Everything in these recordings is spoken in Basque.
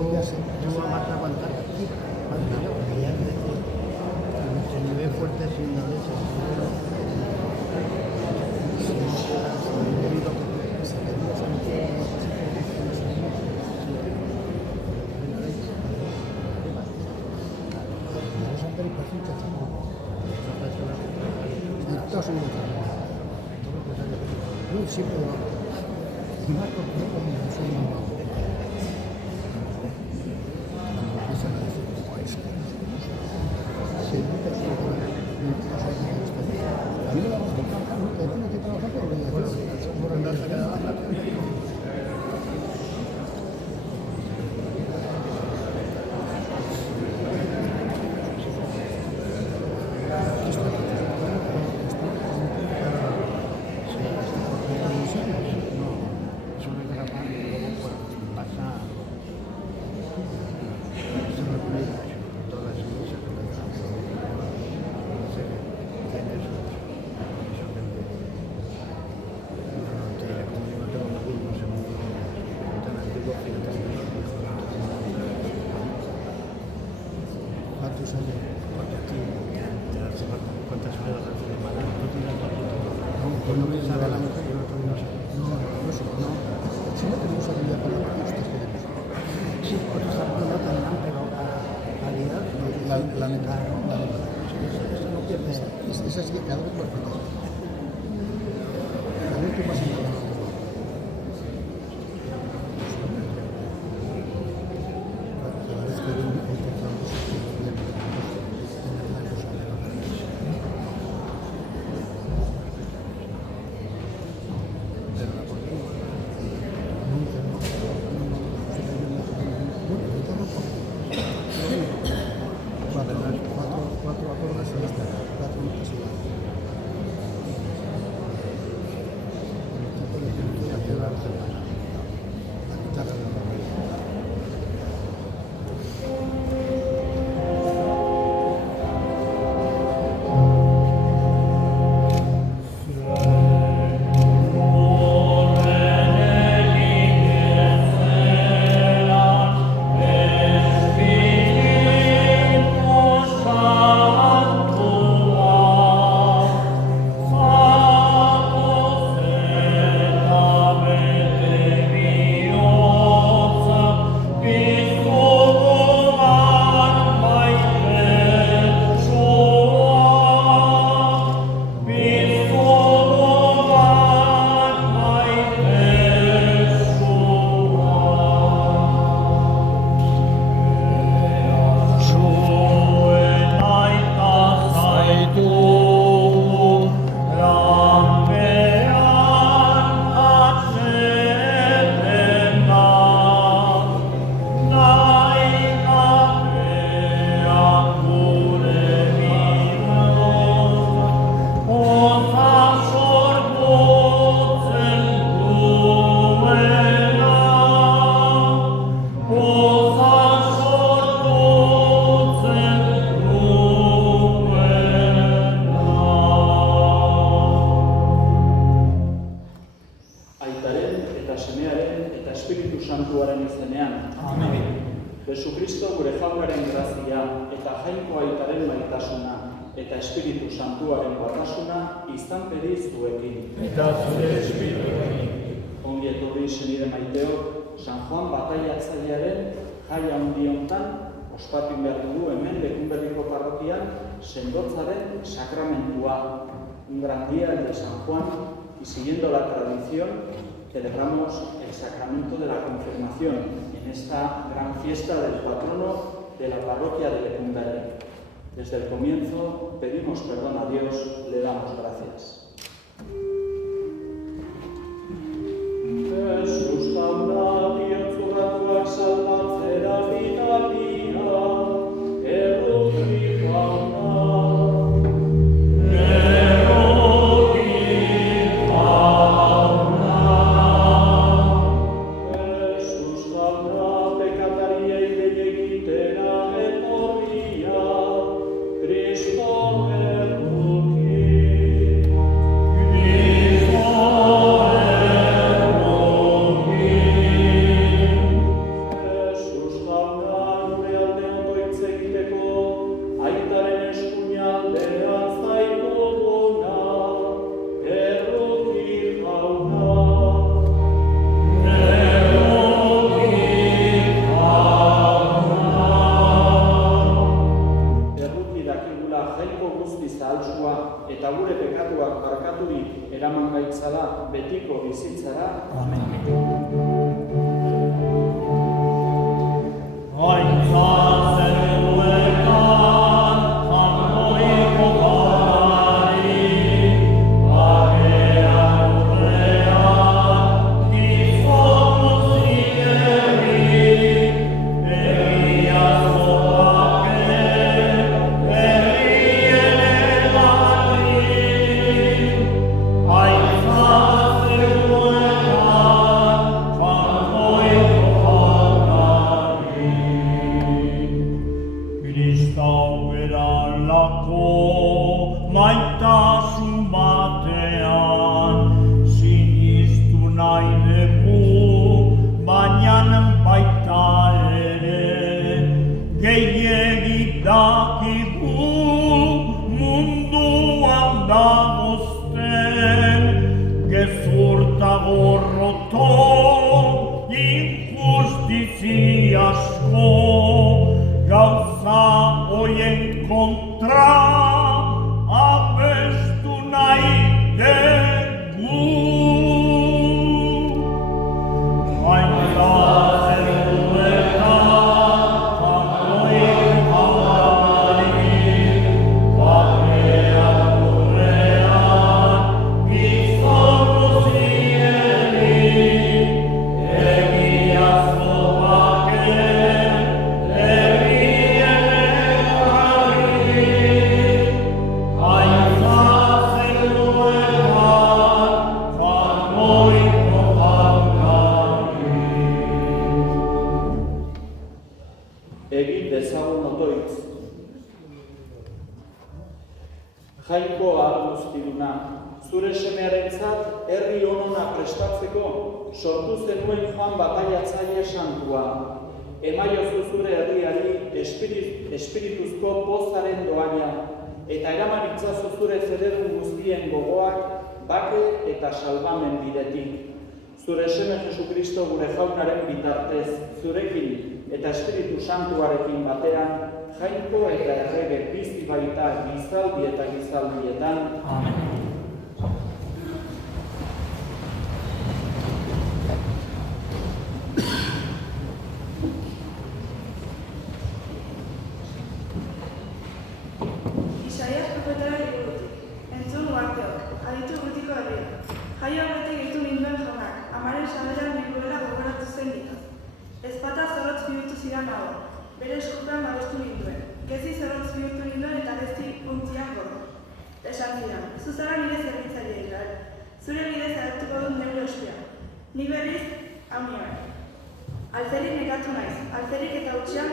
yo voy a más aguantar aquí. Se me ve fuerte sin la leche. Yo siempre lo hago. Y más porque no como soy un mago. Cuando empiezan a decir, se nota que a mí me va a gustar, nunca tiene que trabajar por obligación. Por andar la neta. Esto no pierde. Es así que cada vez más pequeño. La neta más importante. Cada vez que veo Jesukristo gure Jaunaren grazia eta Jainko Aitaren maitasuna eta Espiritu Santuaren batasuna izan peri zuekin. Eta zure espirituarekin. Ongi etorri senide maiteok, San Juan bataiatzailearen jai handi hontan ospatu behar dugu hemen Lekunberriko parrokian sendotzaren sakramentua. Un gran día el de San Juan y siguiendo la tradición celebramos el sacramento de la confirmación en esta gran fiesta del patrono de la parroquia de Lecumberri. Desde el comienzo pedimos perdón a Dios, le damos gracias. Jesús anda bihurtzuratuak salbatzera bidalia, errutri jauna. betiko bizitzara. Jainko Ahalguztiduna, zure semearentzat herri honona prestatzeko sortu zenuen Joan Bataiatzaile santua. Emaiozu zure herriari espirituzko pozaren doaina, eta eraman itzazu zure zerredun guztien gogoak bake eta salbamen bidetik. Zure seme Jesukristo gure jaunaren bitartez, zurekin eta Espiritu Santuarekin batean, jainko eta errege bizi baita gizaldi eta gizaldietan. Amen. Isaias profetaren liburutik. Entzun uharteok, aditu gutiko herria. Jaio aurretik gehitu ninduen jaunak, amaren saberan bilduela gogoratu zen dituz. Ezpata zorrotz bihurtu zidan nago, bere eskupean babestu ninduen. Gezi zorrotz bihurtu ninduen eta gezi untzian gordo. Esan zidan, zuzara nire zerbitzaile Israel. Zure bidez agertuko dut neure ospia. Ni berriz, hau nioen. Alferrik nekatu naiz, alferrik eta utxean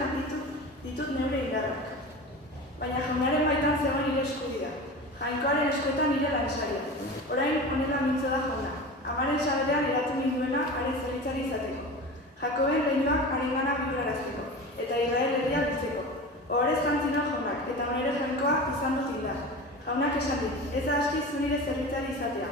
ditut neure indarrak. Baina jaunaren baitan zegoen nire eskubida. Jainkoaren eskuetan nire lansaria. Orain honela mintzo da jauna. Amaren saberean eratu ninduena haren zerbitzari izateko. Jakoben leinuak harengana bihurarazteko, eta Israel herria biltzeko. Ohorez jantzina jaunak, eta onere jainkoa izan dut indar. Jaunak esan dit, ez da aski zu nire zerbitzari izatea.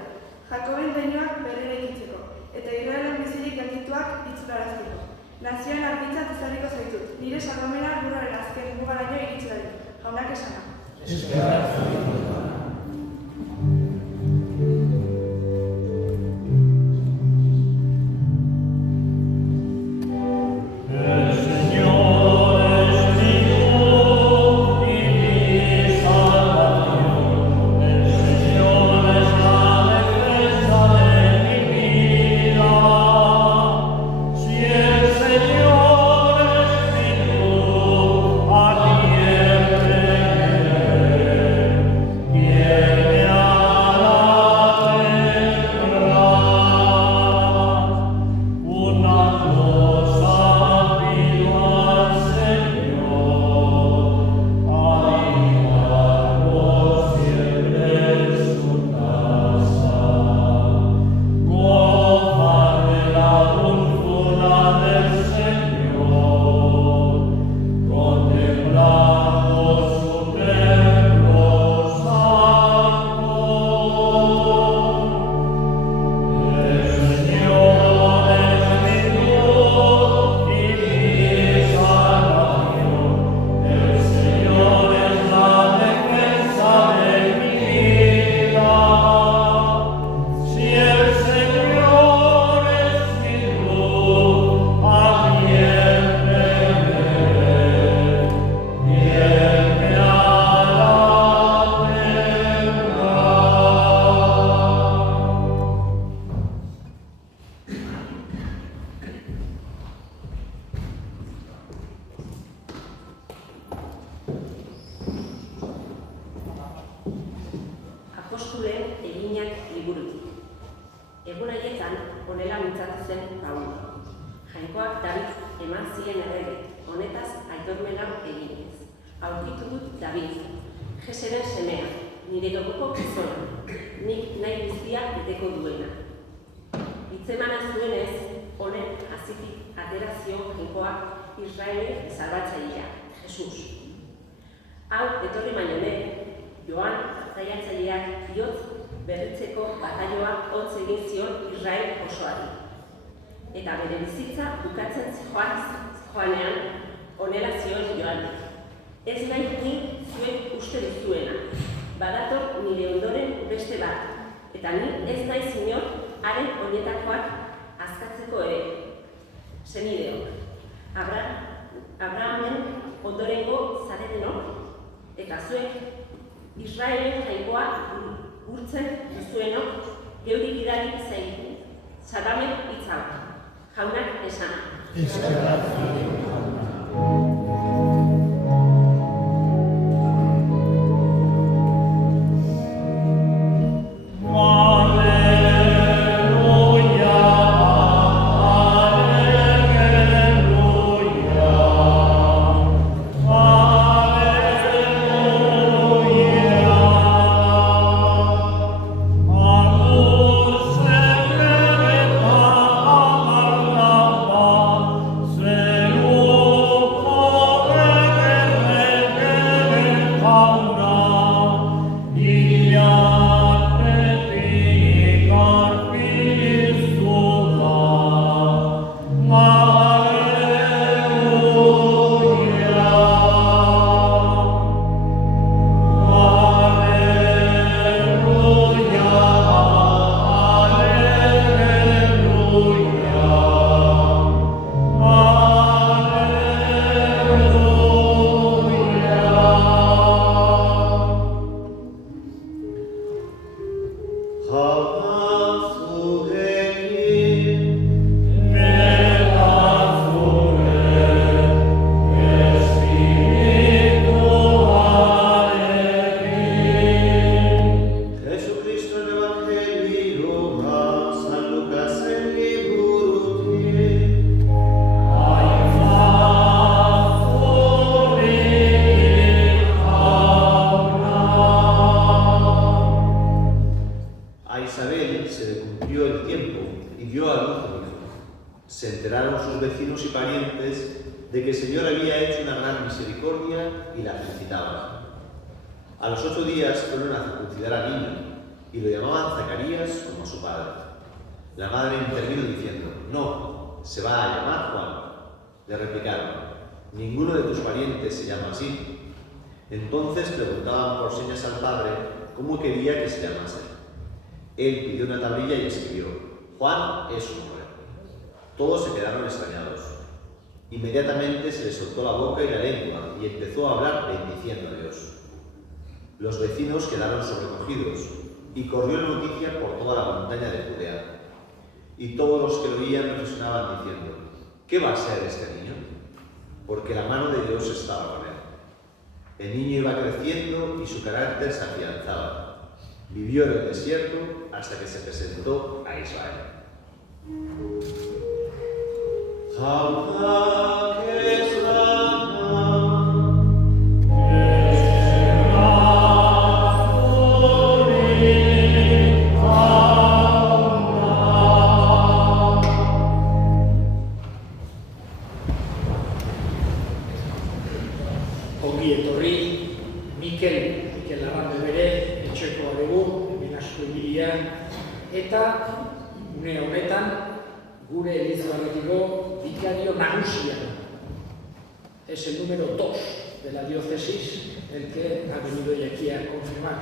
Jakoben leinuak berrera ikitzeko, eta Israelen bizirik geldituak itzularazteko. Nazioen argitzat izarriko zaitut, nire salvamena burraren azken mugaraino iritsi dadin. Jaunak esana. eman zien errege, honetaz aitormena eginez. Aurkitu dut David, Jeseren semea, nire tokuko gizona, nik nahi guztia beteko duena. Hitzemana zuenez, honen hazitik aterazio jenkoak Israelen salbatzailea, Jesus. Hau, etorri maionek, Joan bataiatzaileak bihotz berritzeko bataioa hotz egin zion Israel osoari. Eta bere bizitza bukatzen joanean honela zion Joanek. Ez nahi ni zuek uste duzuena, badator nire ondoren beste bat, eta ni ez nahi zinor haren horietakoak azkatzeko ere. Senideok, Abrahamen ondorengo zaretenok, eta zuek Israelen jainkoa urtzen duzuenok geuri bidali zaigu. Sadamen hitzau, jaunak esan. Entonces preguntaban por señas al padre cómo quería que se llamase. Él pidió una tablilla y escribió: Juan es su nombre. Todos se quedaron extrañados. Inmediatamente se le soltó la boca y la lengua y empezó a hablar bendiciendo a Dios. Los vecinos quedaron sobrecogidos y corrió la noticia por toda la montaña de Judea. Y todos los que lo oían reflexionaban diciendo: ¿qué va a ser este niño? Porque la mano de Dios estaba con él. El niño iba creciendo y su carácter se afianzaba. Vivió en el desierto hasta que se presentó a Israel. Ongi etorri, Mikel Arrande bere, etxekoa dugu, hemen asko ibilia, eta une honetan gure Elizbarretiko vikario nagusia. Es el número 2 de la diócesis, el que ha venido aquí a confirmar.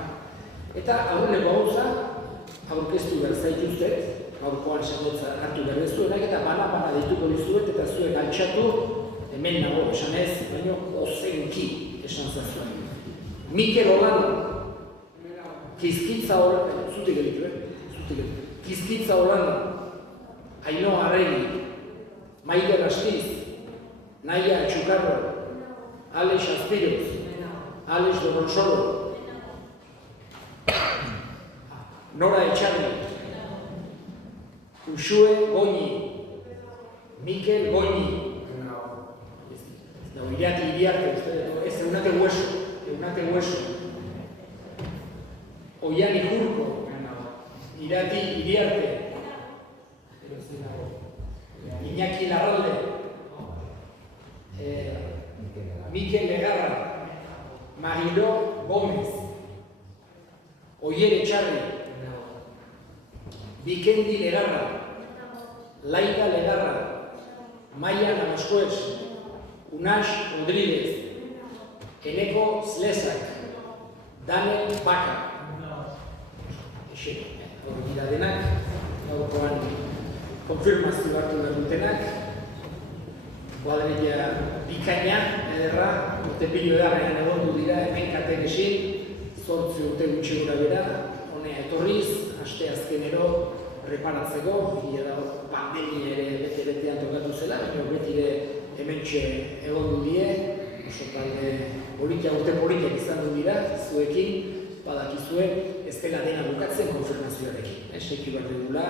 Eta aurreko gauza, aurkeztu behar zaituztet, gaurkoan segotza hartu behar dezuenak, eta bana dituko dizuet, eta zuek altxatu, hemen nago esanez, baina ozenki esan zazuen. Mikel Olano, Kizkitza Olano, zutik editu, Kizkitza Olano, Aino Arregi, Maider Astiz, Naia Txukarro, Alex Azpiroz, Alex Doronsoro, Nora Etxarri, Uxue Goñi, Mikel Goñi, Irati Iriarte, ez Eunate Hueso, Oian Ijurko, Irati Iriarte, Iñaki Larralde, Mikel Legarra, Mariló Gómez, Oyer Echarri, Vikendi Legarra, Laida Legarra, Maya Lamascuez, Unax Rodríguez, Eneko Slezak, Daniel Baca. Hor dira denak, gaurkoan konfirmazio hartu behar dutenak, kuadrilla bikaina, ederra, urte pilo edarrean egondu dira, hemen katekesin, 8 urte gutxi gora bera, honea etorriz, aste azkenero reparatzeko, gila da pandemia ere bete-betean tokatu zela, baina betire hementxe egondu die, oso talde urte politak izan du dira, zuekin, badakizue, ez dela dena bukatzen konfirmazioarekin. Seki bat dugula,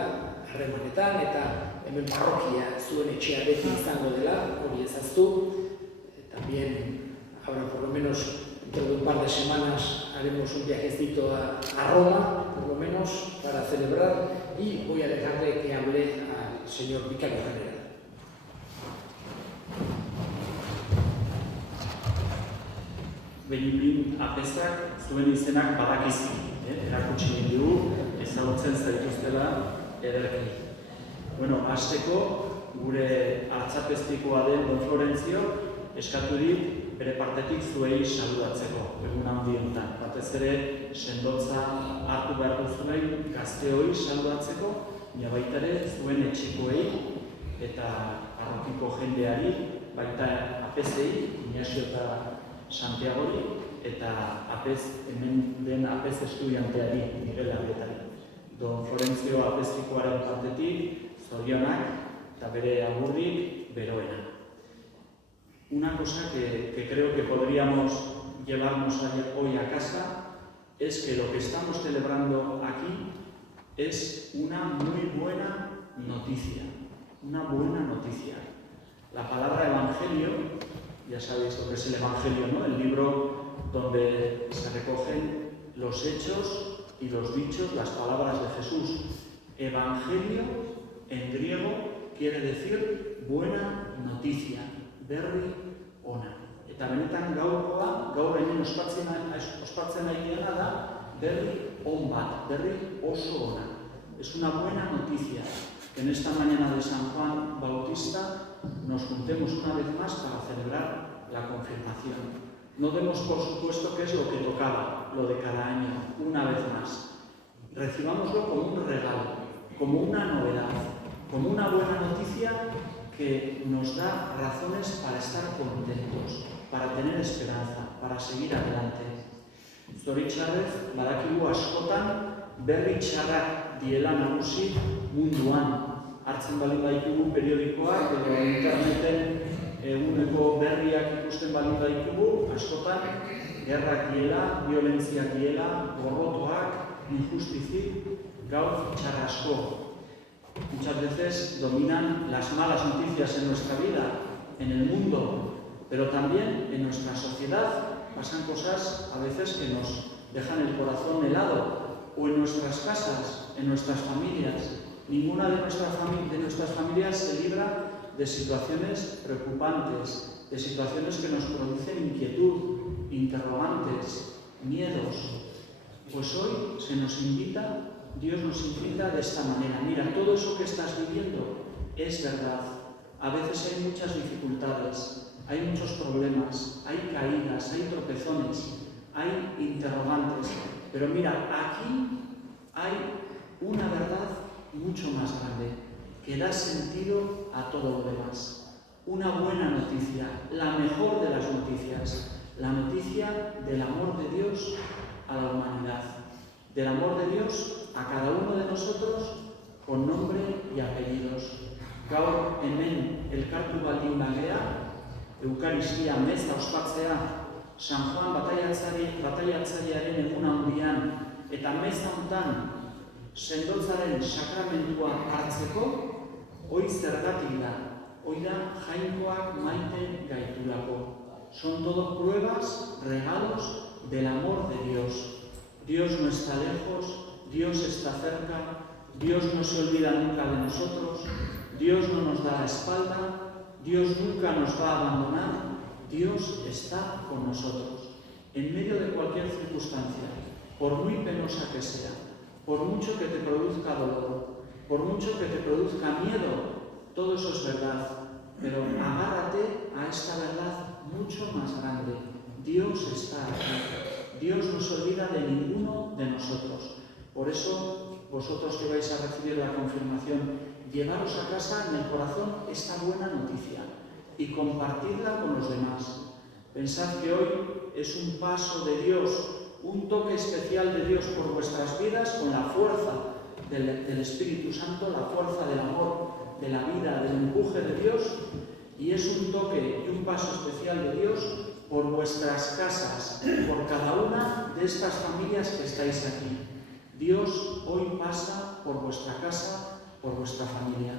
harremanetan, eta hemen parrokia zuen etxea beti izango dela, hori ezaztu. También, ahora por lo menos, dentro de un par de semanas, haremos un viajecito a Roma, por lo menos, para celebrar, y voy a dejarle que hable al señor Vicario General. Benipin apestak zuen izenak badakizu, erakutsi dugu, ezagutzen zaituztela ederki. Bueno, hasteko gure hartzapezpikoa den Don Florentzio eskatu dit bere partetik zuei saludatzeko, egun handi honetan. Batez ere, sendotza hartu behar duzunei gazteoi saludatzeko, baina baita ere zuen etxekoei eta parrokiko jendeari, baita apezei, Ignacio eta Santiagori, eta hemen den apez estudianteari, Miguel Arretari. Don Florentzio apezpikoaren partetik, zorionak eta bere agurrik beroena. Una cosa que creo que podríamos llevarnos hoy a casa es que lo que estamos celebrando aquí es una muy buena noticia. Una buena noticia. La palabra evangelio, ya sabéis lo que es el evangelio, ¿no? El libro donde se recogen los hechos y los dichos, las palabras de Jesús. Evangelio en griego quiere decir buena noticia, berri ona. Eta benetan gaur hemen ospatzen ari dena da berri on bat, berri oso ona. Es una buena noticia que en esta mañana de San Juan Bautista nos juntemos una vez más para celebrar la confirmación. No demos por supuesto que es lo que tocaba, lo de cada año, una vez más. Recibámoslo como un regalo, como una novedad, como una buena noticia que nos da razones para estar contentos, para tener esperanza, para seguir adelante. Zoritxarrez, badakigu askotan, berri txarrak diela nagusi munduan. Hartzen baldin baditugu periodikoak edo interneten eguneko berriak ikusten baldin baditugu, askotan gerrak diela, violentziak diela, gorrotoak, injustizik, gaur txar asko. Muchas veces dominan las malas noticias en nuestra vida, en el mundo, pero también en nuestra sociedad pasan cosas a veces que nos dejan el corazón helado, o en nuestras casas, en nuestras familias. Ninguna de nuestras familias se libra de situaciones preocupantes, de situaciones que nos producen inquietud, interrogantes, miedos. Pues hoy se nos invita, Dios nos invita de esta manera. Mira, todo eso que estás viviendo es verdad. A veces hay muchas dificultades, hay muchos problemas, hay caídas, hay tropezones, hay interrogantes. Pero mira, aquí hay una verdad mucho más grande, que da sentido a todo lo demás. Una buena noticia, la mejor de las noticias, la noticia del amor de Dios a la humanidad, del amor de Dios a cada uno de nosotros con nombre y apellidos. Gaur hemen elkartu baldin bagea, Eukaristia meza ospatzea, San Juan bataiatzailearen egun handian, eta meza hontan sendotzaren sakramentua hartzeko, hoi zergatik da, hoi da jainkoak maite gaitulako. Son todo pruebas, regalos del amor de Dios. Dios no está lejos, Dios está cerca, Dios no se olvida nunca de nosotros, Dios no nos da la espalda, Dios nunca nos va a abandonar, Dios está con nosotros. En medio de cualquier circunstancia, por muy penosa que sea, por mucho que te produzca dolor, por mucho que te produzca miedo, todo eso es verdad, pero agárrate a esta verdad mucho más grande. Dios está aquí. Dios no se olvida de ninguno de nosotros. Por eso, vosotros que vais a recibir la confirmación, llevaros a casa en el corazón esta buena noticia y compartidla con los demás. Pensad que hoy es un paso de Dios, un toque especial de Dios por vuestras vidas con la fuerza del Espíritu Santo, la fuerza del amor, de la vida, del empuje de Dios, y es un toque y un paso especial de Dios por vuestras casas, por cada una de estas familias que estáis aquí. Dios hoy pasa por vuestra casa, por vuestra familia.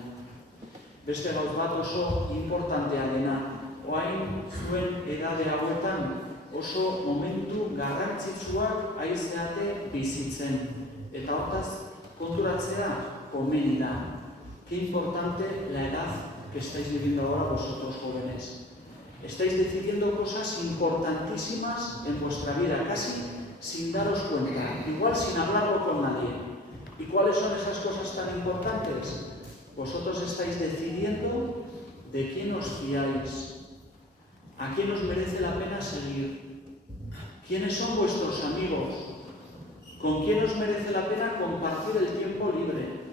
Beste gauz bat oso importantea dena, orain zuen edade hauetan oso momentu garrantzitsuak ari zarete bizitzen. Eta hortaz, konturatzea komeni da. Qué importante la edad que estáis viviendo ahora vosotros jóvenes. Estáis decidiendo cosas importantísimas en vuestra vida, casi sin daros cuenta, igual sin hablarlo con nadie. ¿Y cuáles son esas cosas tan importantes? Vosotros estáis decidiendo de quién os fiáis, a quién os merece la pena seguir, quiénes son vuestros amigos, con quién os merece la pena compartir el tiempo libre,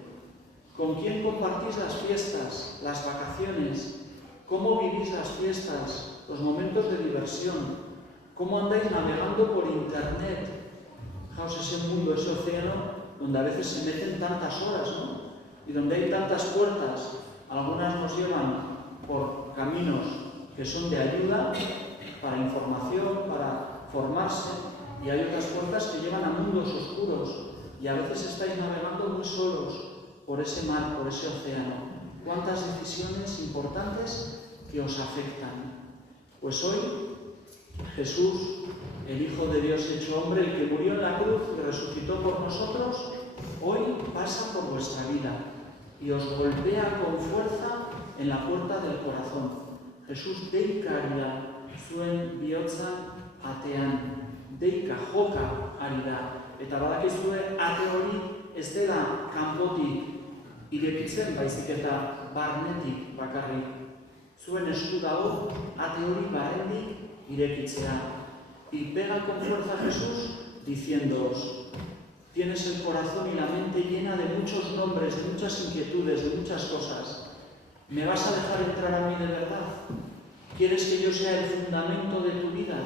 con quién compartís las fiestas, las vacaciones, cómo vivís las fiestas, los momentos de diversión, cómo andáis navegando por internet. Fijaos ese mundo, ese océano, donde a veces se meten tantas horas, ¿no? Y donde hay tantas puertas. Algunas nos llevan por caminos que son de ayuda, para información, para formarse, y hay otras puertas que llevan a mundos oscuros, y a veces estáis navegando muy solos por ese mar, por ese océano. ¿Cuántas decisiones importantes que os afectan? Pues hoy Jesús, el Hijo de Dios hecho hombre, el que murió en la cruz y resucitó por nosotros, hoy pasa por vuestra vida y os golpea con fuerza en la puerta del corazón. Jesús deika ari da, zuen bihotza atean, deika joka ari da. Eta badakizue ate hori ez dela kanpotik irekitzen, baizik eta barnetik bakarrik. Zuen esku dago ate hori barnetik irekitzea. Y pega con fuerza Jesús diciéndoos: tienes el corazón y la mente llena de muchos nombres, de muchas inquietudes, de muchas cosas. ¿Me vas a dejar entrar a mí de verdad? ¿Quieres que yo sea el fundamento de tu vida?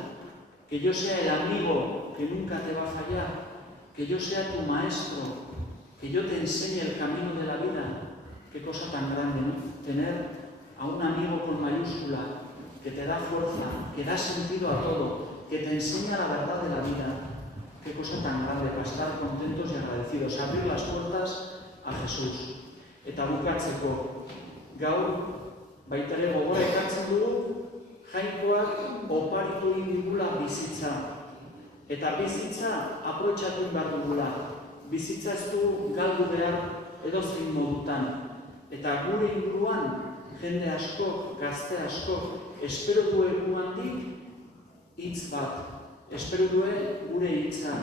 ¿Que yo sea el amigo que nunca te va a fallar? ¿Que yo sea tu maestro? ¿Que yo te enseñe el camino de la vida? Qué cosa tan grande, ¿no? Tener a un amigo con mayúscula que te da fuerza, que da sentido a todo, que te enseña la verdad de la vida. Qué cosa tan grande para estar contentos y agradecidos, abrir las puertas a Jesús. Eta bukatzeko, gaur baita ere gogora ekartzen dugu, jainkoak oparitu egin digula bizitza. Eta bizitza aprobetxatu behar dugula. Bizitza ez du galdu behar edozein modutan. Eta gure inguruan jende askok, gazte askok, espero du eguandik hitz bat. Espero du gure hitza,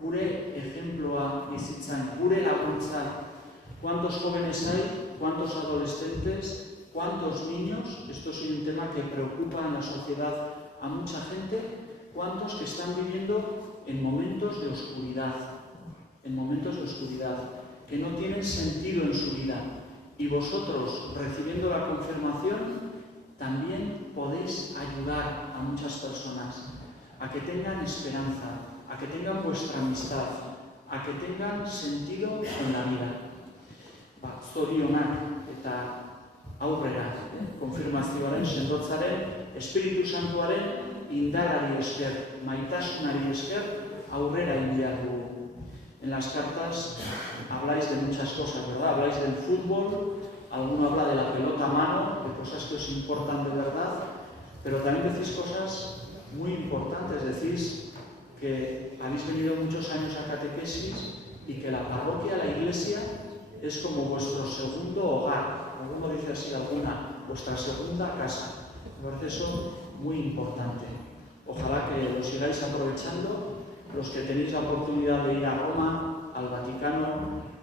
gure ejemploa bizitzan, gure laguntza. ¿Cuántos jóvenes hay? ¿Cuántos adolescentes? ¿Cuántos niños? Esto es un tema que preocupa en la sociedad a mucha gente. ¿Cuántos que están viviendo en momentos de oscuridad? En momentos de oscuridad, que no tienen sentido en su vida. Y vosotros, recibiendo la confirmación, también podéis ayudar a muchas personas a que tengan esperanza, a que tengan vuestra amistad, a que tengan sentido en la vida. Zorionak eta aurrera, konfirmazioaren, sendotzaren, Espiritu Santuaren indarrari esker, maitasunari esker, aurrera indiar dugu. En las cartas habláis de muchas cosas, ¿verdad? Habláis del fútbol, alguno habla de la pelota a mano, de cosas que os importan de verdad, pero también decís cosas muy importantes. Decís que habéis venido muchos años a catequesis y que la parroquia, la iglesia, es como vuestro segundo hogar. Alguno dice así, alguna, vuestra segunda casa. Me parece eso muy importante. Ojalá que lo sigáis aprovechando. Los que tenéis la oportunidad de ir a Roma, al Vaticano,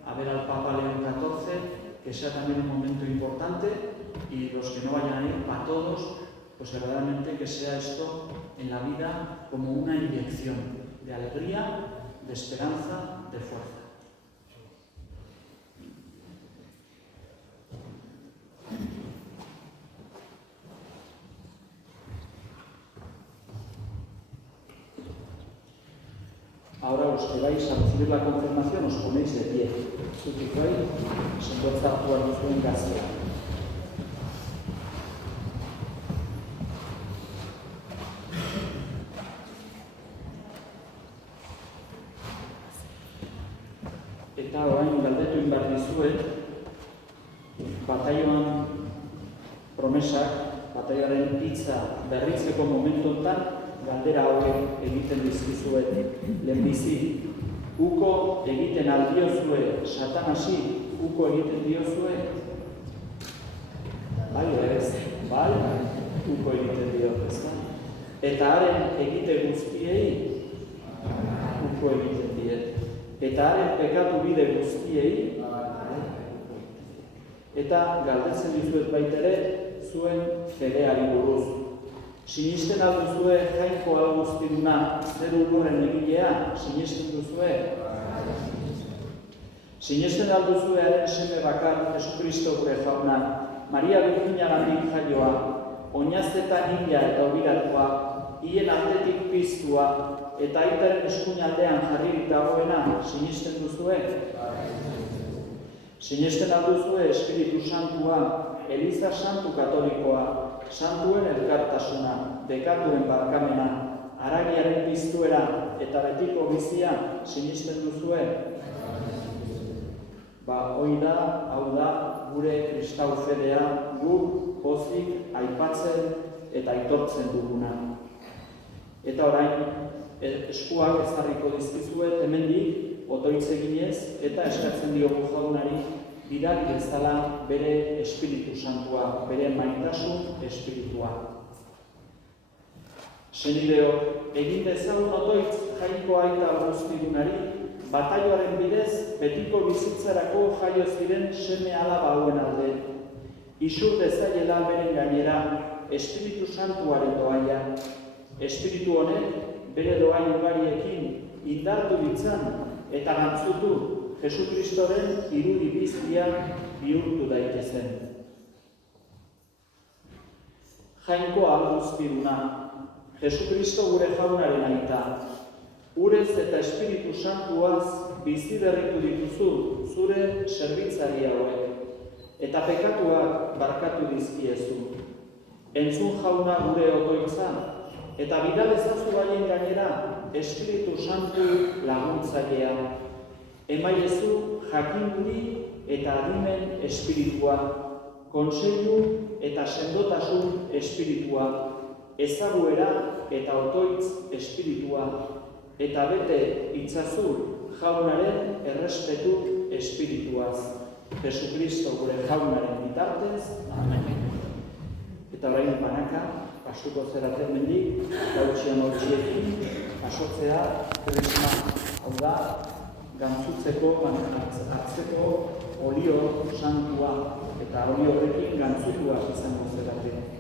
a ver al Papa León XIV, que sea también un momento importante, y los que no vayan a ir, para todos, pues verdaderamente que sea esto en la vida como una inyección de alegría, de esperanza, de fuerza. Ahora los que vais a recibir la confirmación os ponéis de pie. Zutik bai, sendoza hartu duzuen gaztea. Eta orain galdetu egin behar dizuet, bataioan promesak, bataioaren hitza berritzeko momentu honetan, galdera hauek egiten dizkizuet. Lehenbizi, uko egiten aldiozue, satanasi, uko egiten diozue? Bai, ez, bai, uko egiten dio, ez da? Eta haren egite guztiei, uko egiten diet. Eta haren pekatu bide guztiei, eta galdetzen dizuet baitere, zuen fedeari buruz. Sinisten alduzue Jainko Augustiduna zeru lurren egilea, sinisten duzue? Sinisten alduzue haren seme bakar Jesukristo gure jauna, Maria Birjinagatik jaioa, oinaztetan hila eta obiratua, hien aldetik piztua, eta aitaren eskuinaldean jarri dagoena, sinisten duzue? Sinisten alduzue Espiritu Santua, Eliza Santu Katolikoa, santuen elkartasuna, bekatuen barkamena, haragiaren piztuera eta betiko bizia sinisten duzue? Hoi da, hau da, gure kristau fedea, guk pozik aipatzen eta aitortzen duguna. Eta orain, eskuak ezarriko dizkizuet hemendik, otoitz eginez, eta eskatzen diogu jaunari, bidali bezala bere Espiritu Santua, bere maitasun espiritua. Senideo, egin dezagun otoitz Jainko Aita Augustidunari, bataioaren bidez betiko bizitzarako jaio ziren seme alaba hauen alde. Isur dezaiela beren gainera Espiritu Santuaren doaia. Espiritu honek bere doai ugariekin indartu ditzan eta gantzutu Jesukristoren irudi bizia bihurtu daitezen. Jainko Augustiduna, Jesukristo gure jaunaren aita, urez eta Espiritu Santuaz bizi berritu dituzu zure zerbitzari hauek, eta pekatuak barkatu dizkiezu. Entzun jauna gure otoitza, eta bidal ezazu baien gainera Espiritu Santu laguntzailea. Emaiezu jakinduri eta adimen espiritua, konseilu eta sendotasun espiritua, ezaguera eta otoitz espiritua, eta bete itzazu jaunaren errespetu espirituaz. Jesukristo gure jaunaren bitartez, amen. Eta orain banaka, pasuko zeraten mendik, gautxian hortxiekin, pasotzea, tresna, hau da, gantzutzeko, hartzeko olio santua, eta olio horrekin gantzutua izango zerate.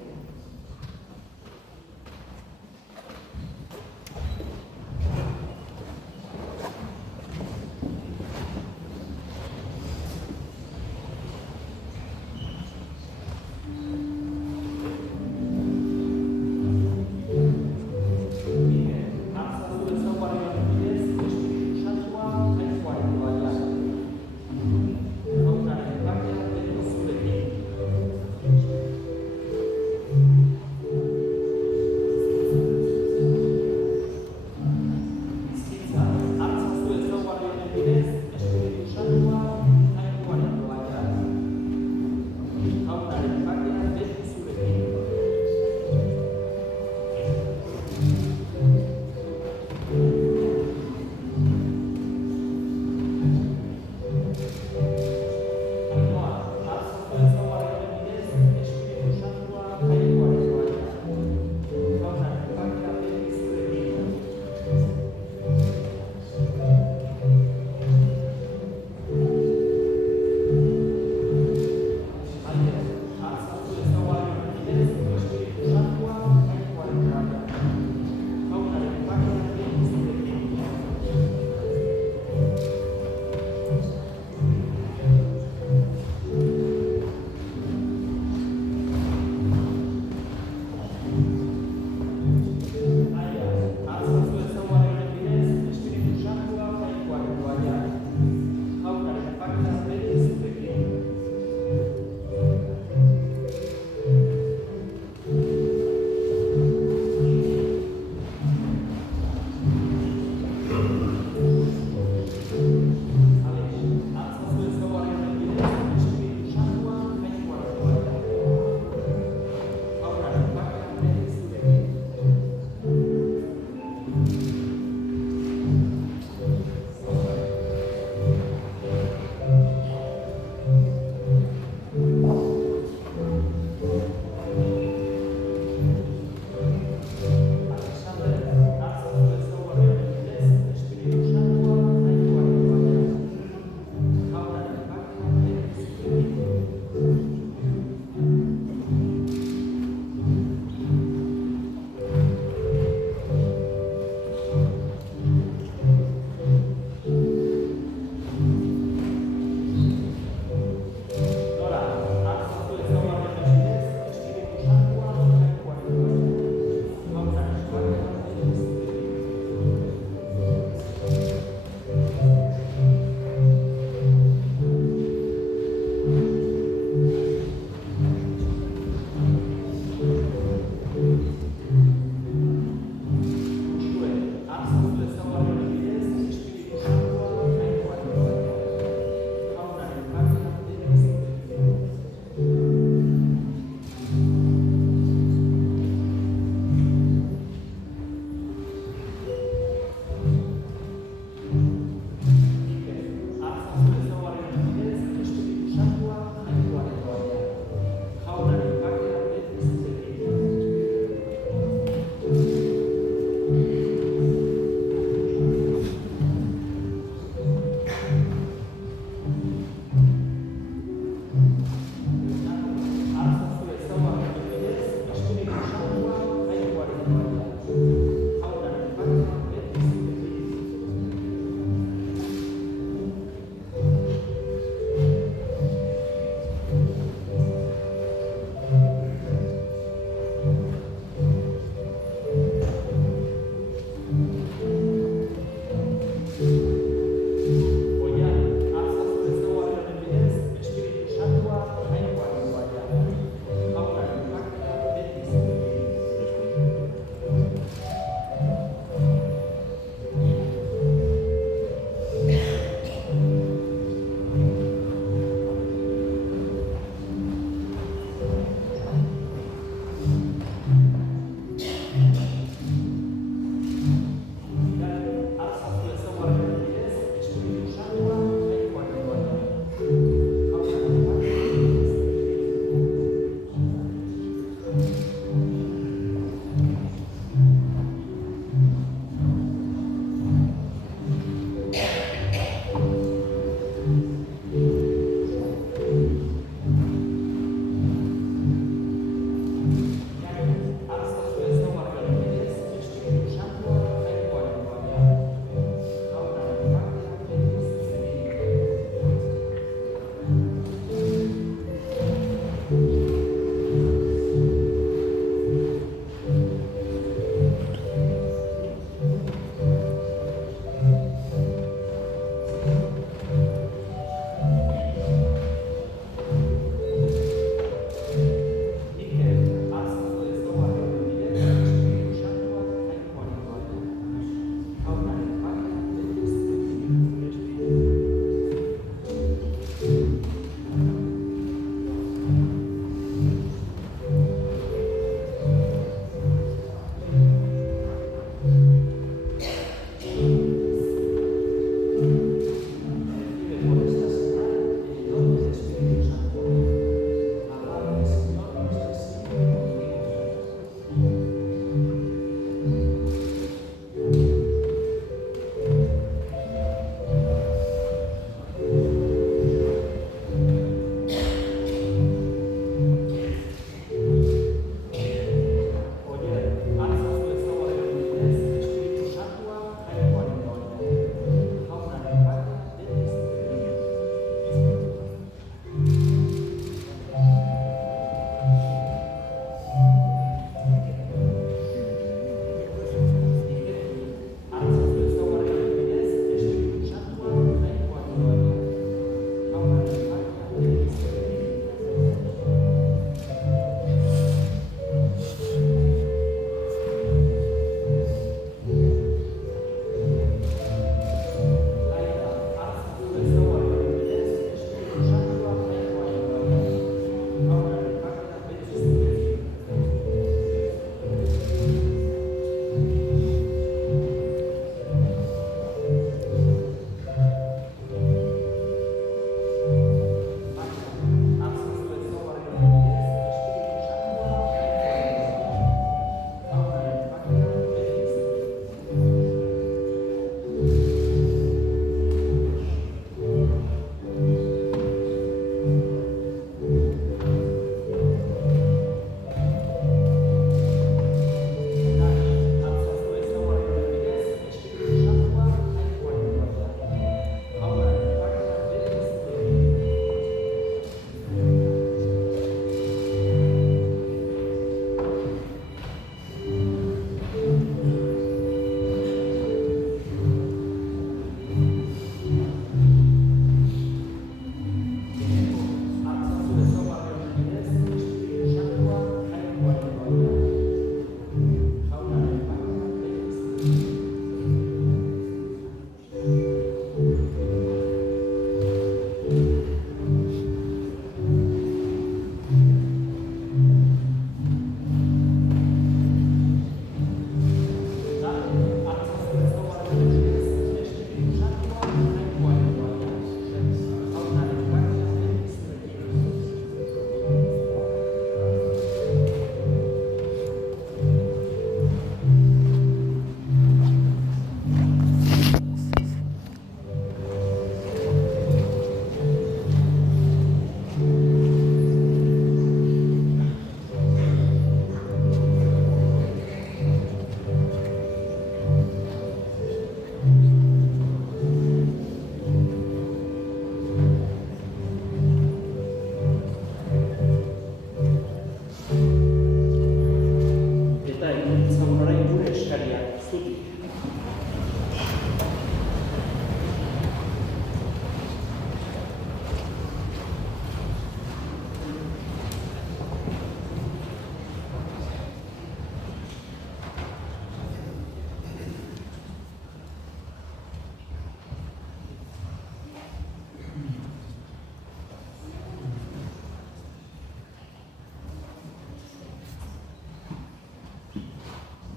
ordezkariak zutik.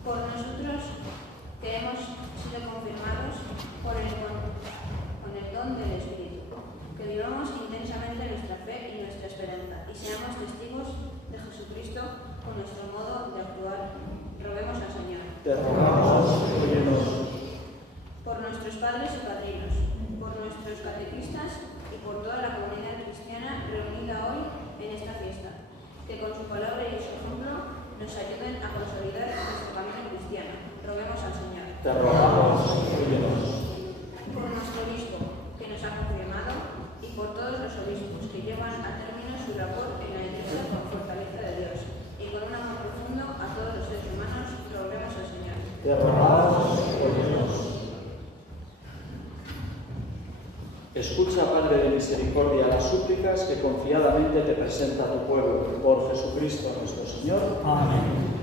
Por nosotros que hemos sido confirmados con el don del Espíritu, que vivamos intensamente nuestra fe y nuestra esperanza y seamos testigos de Jesucristo con nuestro modo de actuar. Roguemos al Señor. Te rogamos, óyenos. Por nuestros padres y padrinos, por nuestros catequistas y por toda la comunidad cristiana reunida hoy en esta fiesta, que con su palabra y su ejemplo nos ayuden a consolidar nuestro camino cristiano. Roguemos al Señor. Te rogamos, óyenos. Por nuestro obispo, que nos ha confirmado, y por todos los obispos que llevan a término su labor en la Iglesia con fortaleza de Dios y con un amor profundo a todos los seres humanos. Roguemos al Señor. Te rogamos, óyenos. Escucha, Padre de misericordia, las súplicas que confiadamente te presenta tu pueblo. Por Jesucristo nuestro Señor. Amén.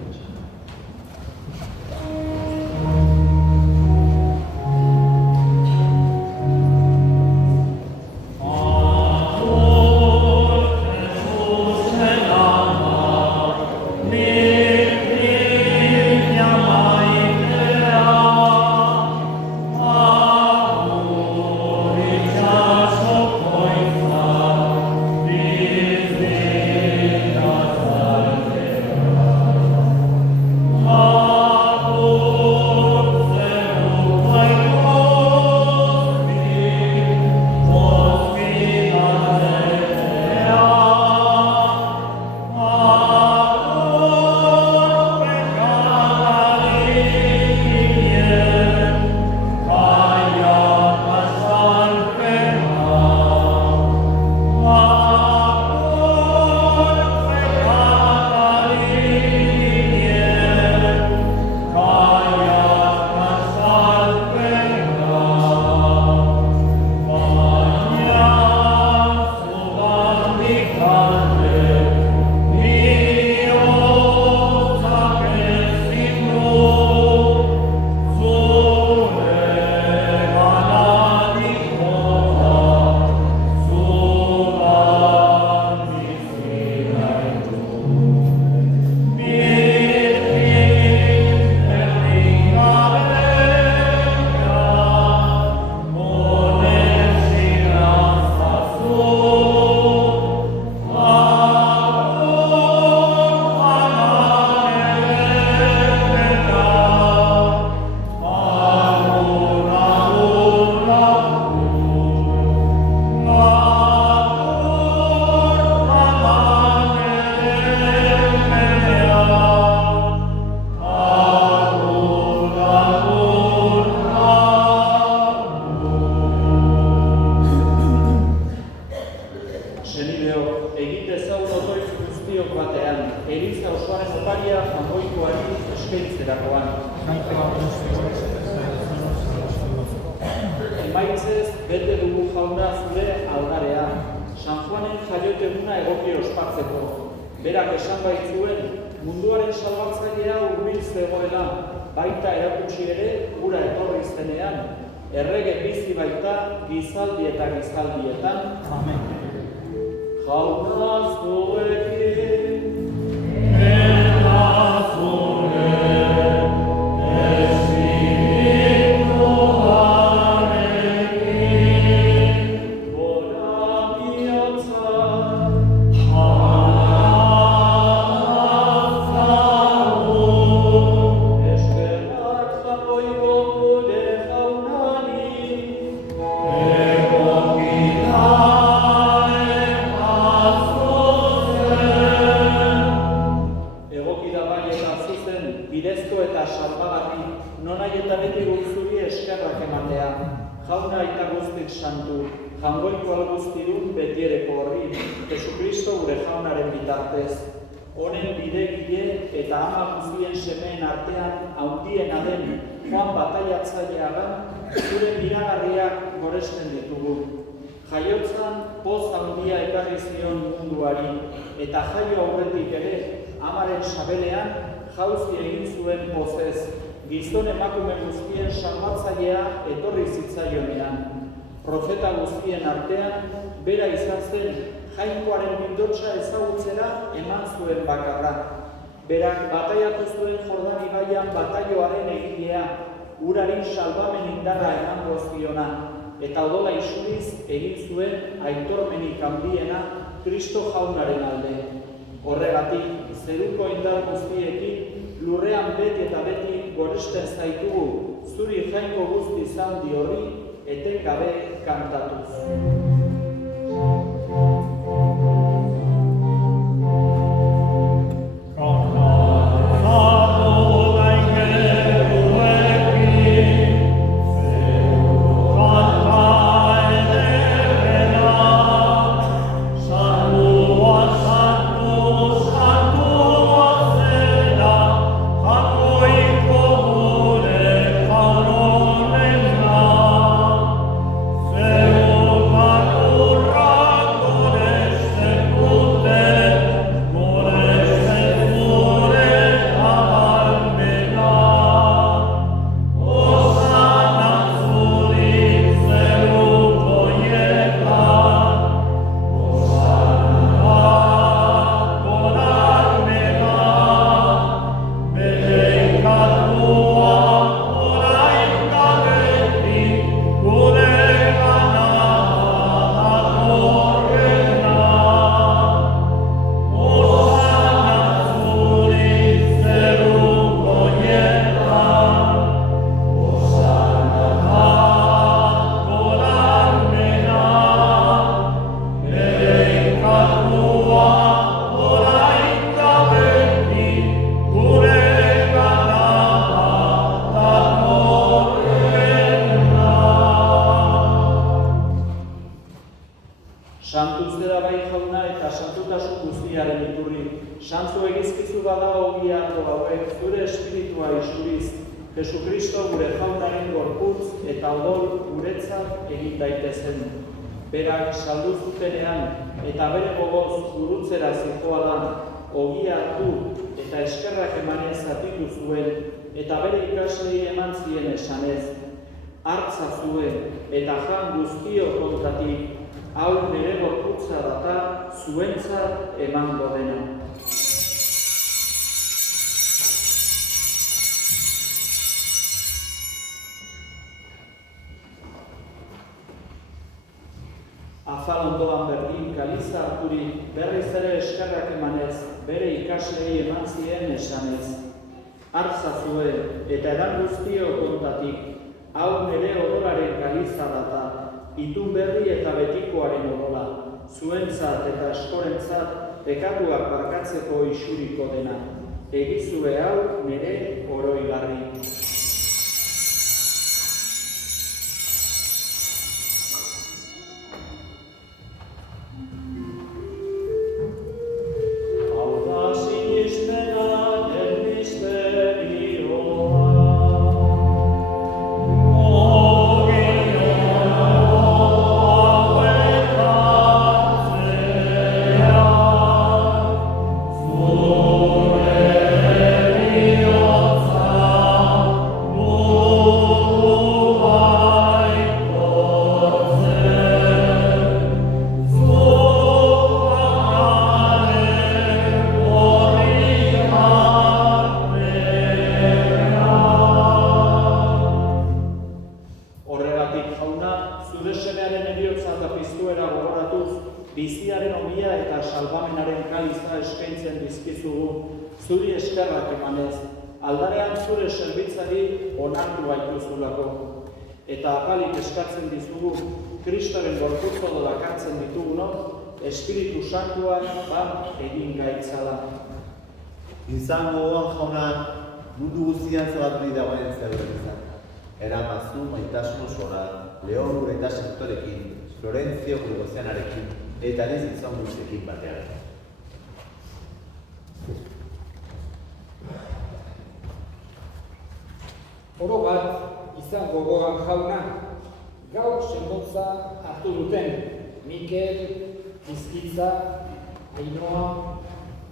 Emaitzez, bete dugu jauna zure aldarea, San Juanen jaiote eguna egoki ospatzeko. Berak esan baitzuen, munduaren salbatzailea hurbil zegoela, baita erakutsi ere gura etorri zenean, errege bizi baita gizaldi eta gizaldietan. Amen. Jauna zuekin, bidezko eta salbagarri, nonahi eta beti guzturi eskerrak ematea. Jauna eta guztik santu, jangoiko alguztirun betiereko horri, Jesukristo gure jaunaren bitartez. honen bidegile eta ama guztien semeen artean handiena den Juan bataiatzaileagan zure miragarriak goresten ditugu. Jaiotzan poz handia ekarri zion munduari, eta jaio aurretik ere, amaren sabelean jauzi egin zuen pozez, gizon emakume guztien salbatzailea etorri zitzaionean. Profeta guztien artean, bera izan zen Jainkoaren bildotsa ezagutzera eman zuen bakarra. Berak bataiatu zuen Jordan ibaian bataioaren egilea, urari salbamen indarra emango ziona, eta odola isuriz egin zuen aitormenik handiena Kristo jaunaren alde. Horregatik, zeruko indar guztiekin, lurrean beti eta beti goresten zaitugu, zuri jainko guzti zandi horri, etengabe kantatuz. Santu egizkizu bada ogia hauek zure espiritua isuriz, Jesukristo gure jaunaren gorputz eta odol guretzat egin daitezen. Berak saldu zutenean eta bere gogoz gurutzera zihoalan ogia hartu eta eskerrak emanez zatitu zuen eta bere ikaslei eman zien esanez. Hartza zuen eta jan guztio kontatik, hau nire gorputza data zuentzat emango dena. Afal ondoan berdin kaliza harturik, berriz ere eskerrak emanez, bere ikaslei eman zien esanez. Hartza zuen eta edan guztio kontatik, hau nire odolaren kaliza data, itun berri eta betikoaren odola, zuentzat eta askorentzat pekatuak barkatzeko isuriko dena. Egizue hau nire oroigarri. Biziaren omia eta salbamenaren kaliza eskaintzen dizkizugu, zuri eskerrak emanez, aldarean zure zerbitzari onartu gaituzulako. Eta apalik eskatzen dizugu, Kristoren gorputz odoak hartzen ditugunok, Espiritu Santuan bat egin gaitzala. Izango gogoan jauna, mundu guztian zabaturi dagoen zerberizan. Eramazu maitasun osora, Leon gure eta sektorekin, Florentzio gure gozeanarekin, eta ez izan guztekin batean. Oro bat izan gogoan jauna, gaur sendotza hartu duten Mikel, Bizkitza, Ainhoa,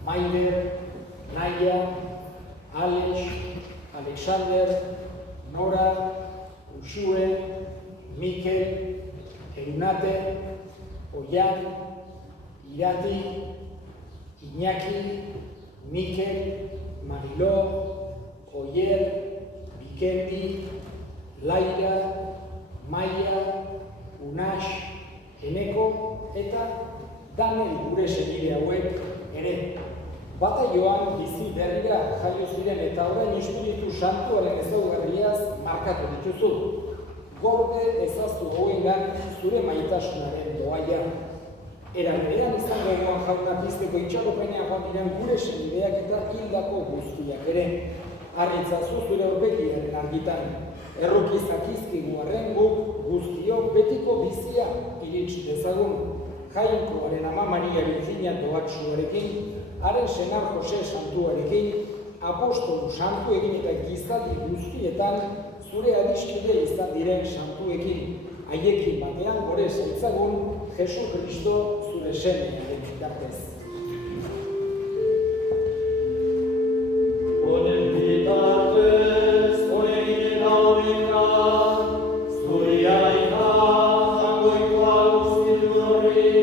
Maider, Naia, Alex, Alexander, Nora, Uxue, Mikel, Eunate, Oian, Irati, Iñaki, Mikel, Mariló, Oyer, Bikendi, Laira, Maia, Unax, Eneko eta Daniel gure senide hauek ere. Bataioan bizi berrira jaio ziren eta orain Espiritu Santuaren ezaugarriaz markatu dituzu. Gorde ezaztu hauengan zure maitasunaren doaia. Era berean izango gogoan jauna pizteko itxaropenean joan diren gure senideak eta hildako guztiak ere. Harritzazu zure aurpegiaren argitan. Errukizak izkigu arren guk guztiok betiko bizia irits dezagun. Jainkoaren ama Maria Birjina doatsuarekin, haren senar Jose Santuarekin, apostolu santuekin eta gizaldi guztietan zure adiskide izan diren santuekin. Haiekin batean gore zaitzagun Jesu Kristo zure semearen bitartez. Honen bitartez, oegin gaudengan, zuri aita, jakoikoa guztitu horri,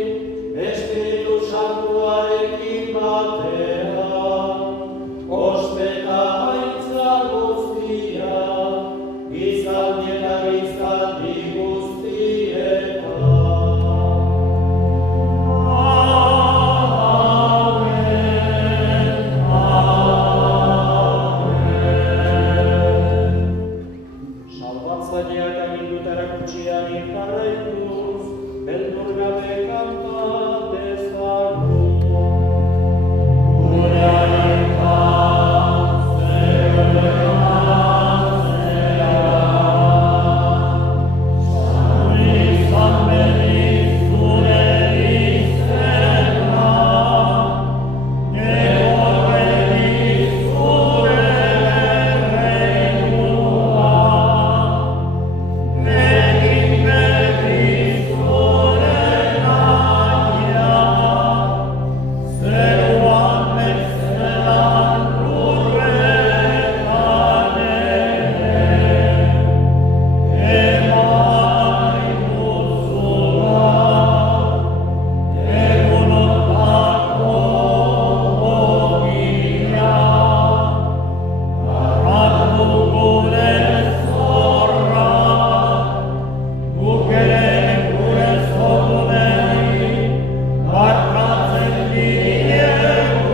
Espiritu Santuarekin batean, ospeta maitza guztia, gizaldi eta gizaldi guztietan. Salbatzaileak agindutara kutsian jarraituz, beldur gabe kanta dezagun. Gure aita, zure nazera, zuri izan berriz zure izena, gero berriz zure reinua, egin berriz zure naia, zeruan bezala lurretan ere, emaiguzula, egunotako ogia, garratu gure zorra, guk ere gure zorrei, barkatzen diegun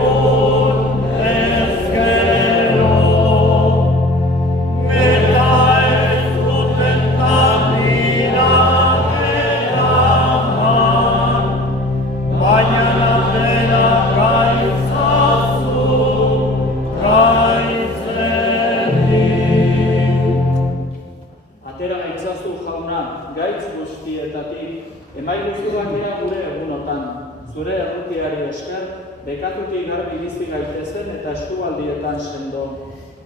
ezkero. Eta ez duten taldira eraman, baina atera gaitzazu, gaitzerik. Atera gaitzazu jauna, gaitz guztietatik, emaiguzu bakea gure egunotan. Zure errutiari esker, bekatutik garbi bizi gaitezen eta eskubaldietan sendo.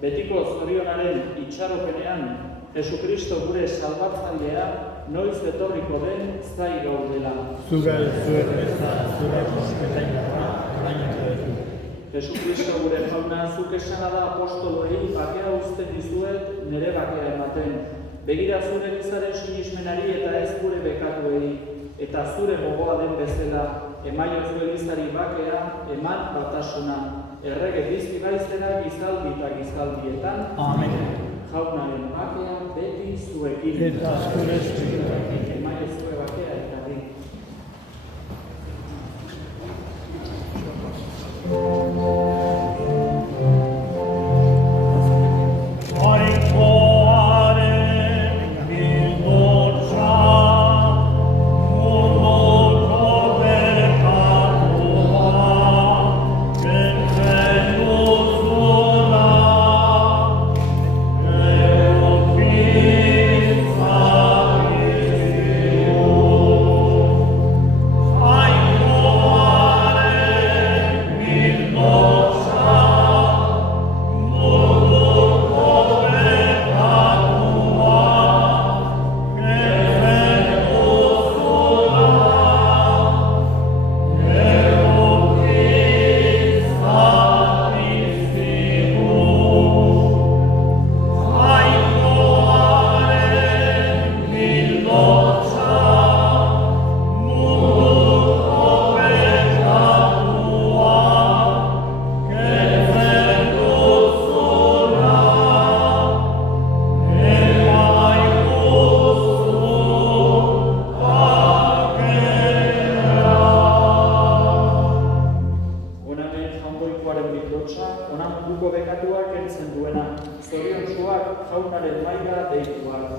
Betiko zorionaren itxaropenean, Jesukristo gure salbatzailea noiz etorriko den zai gaudela. Zuga zuen eta zure bizketainara orainatu duzu. Jesukristo gure jauna, zuk esana da apostoloei bakea uzten dizuet nire bakea ematen. Begira zure gizaren sinismenari eta ez gure bekatuei, eta zure gogoa den bezala, emaiozu elizari bakea, eman batasuna, errege bizki gaizera gizaldi eta gizaldietan, Amen. jaunaren bakea beti zuekin. Eta zure espirituarekin. Emaiozue bakea eta bi. Jainkoaren bildotza, munduko bekatua, kentzen duzula, gero bizarri. jaunaren maila deituak.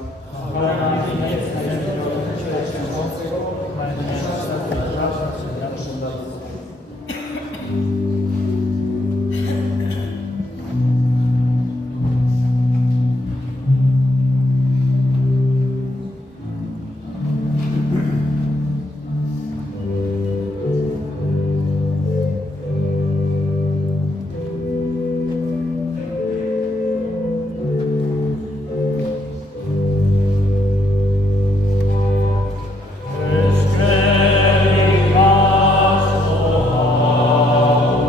Escribas, oh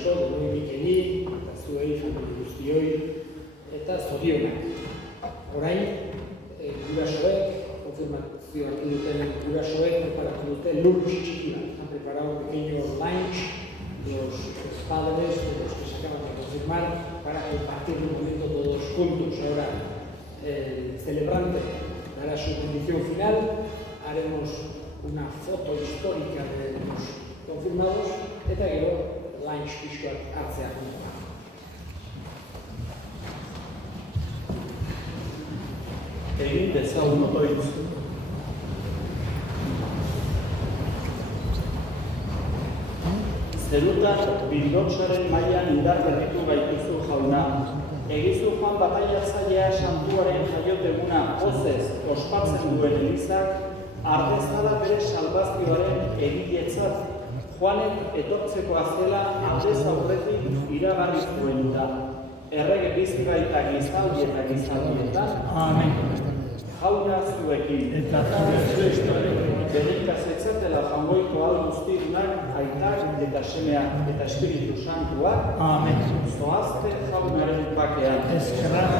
asko, denoi Mikeli, eta zuei, familia guztioi, eta zorionak. Orain, gurasoek, konfirmazio hartu duten gurasoek, preparatu dute lunch txiki bat. Han preparado un pequeño lunch los padres de los que se acaban de confirmar para compartir un momento todos juntos. Ahora el celebrante dará su bendición final, haremos una foto histórica de los confirmados eta gero lunch pixkoak hartzea kontua. Egin dezagun otoitz. Zerutan bildotsaren mailan indar berritu gaituzu jauna. Egizu Juan bataiatzailea santuaren jaioteguna pozez ospatzen duen elizak, ardezala bere salbazioaren egiletzat, Juanek etortzekoa zela aldez aurretik iragarri zuen da. Errege bizi baita gizaldi eta gizaldietan, Amen. jauna zuekin. Eta zure Berekaz etzatela jangoiko al guztidunak, aitak eta semeak eta espiritu santuak, Amen. zoazte jaunaren pakean. Eskerrak